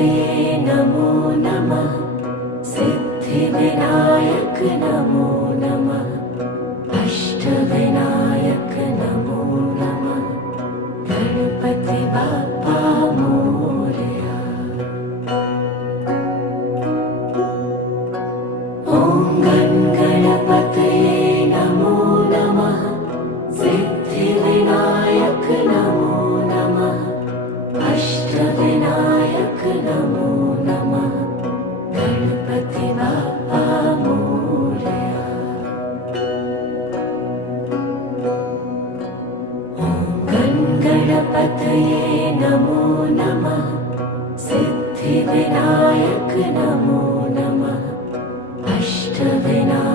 गणपतये नमो नमः। सिद्धिविनायक नमो नमः। अष्टविनायक नमो नमः। गणपति बाप्पा मोरया। ॐ गणपतये नमो नमः। सिद्धिविनायक नमो नमः। अष्टविनायक नमो नमः। गणपति बाप्पा मोरया। ॐ गणपतये नमो नमः। सिद्धिविनायक नमो नमः। अष्टविनायक